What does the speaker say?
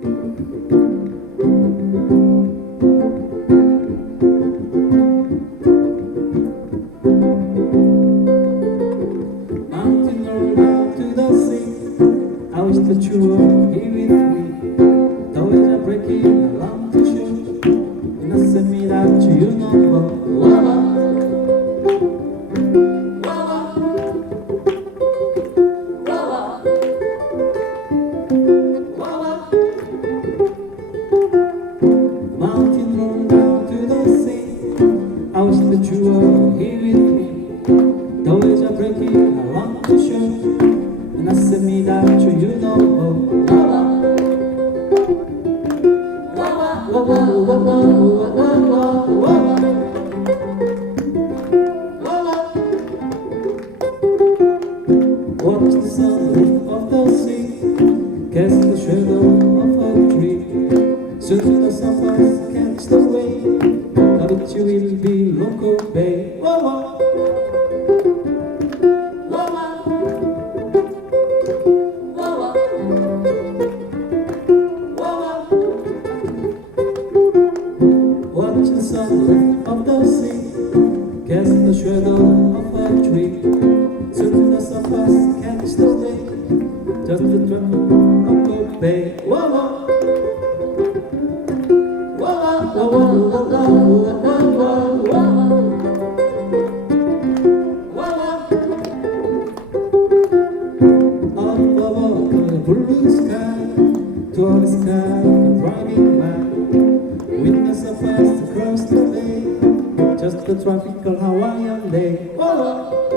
Mountain roll down to the sea. I wish that you were here with me. The waves are breaking along the shore. And I send me that to you no more. Mountain roll down to the sea. I wish that you were here with me. The waves are breaking along the shore. And I send me that to you no more. Watch the sun lift off the sea, cast the shadow of a tree. Soon the sunrise catch the wave, but you will be local bay. Watch the sun lift off the sea, cast the shadow of a tree. Soon the sunrise catch the wave, just the drop of the bay. Blue sky, tall sky, driving by. Windows are fast across the bay, just a tropical Hawaiian day.